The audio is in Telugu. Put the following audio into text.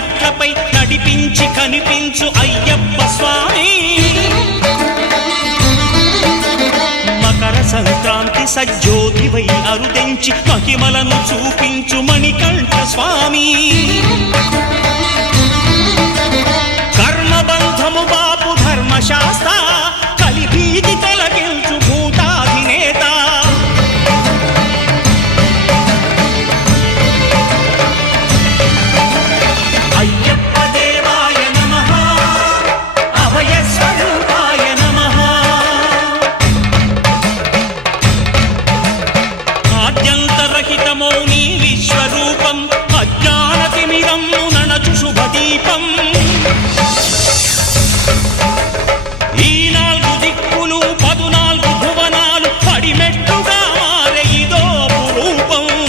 మెట్లపై నడిపించి కనిపించు అయ్యప్ప స్వామి మకర సంక్రాంతి సజ్జోతివై అరుదెంచి మహిమలను చూపించు మణికంఠ స్వామి కర్మబంధము బాపు ధర్మశాస్త్ర కలిభీతి తొలగించు భూతాధినేత అయ్యప్ప దేవాయ నమః అభయ స్వరూపాయ నమః ఆద్యంతరహితమో నీ విశ్వరూపం అజ్ఞానతిమిరము నణచు శుభదీపం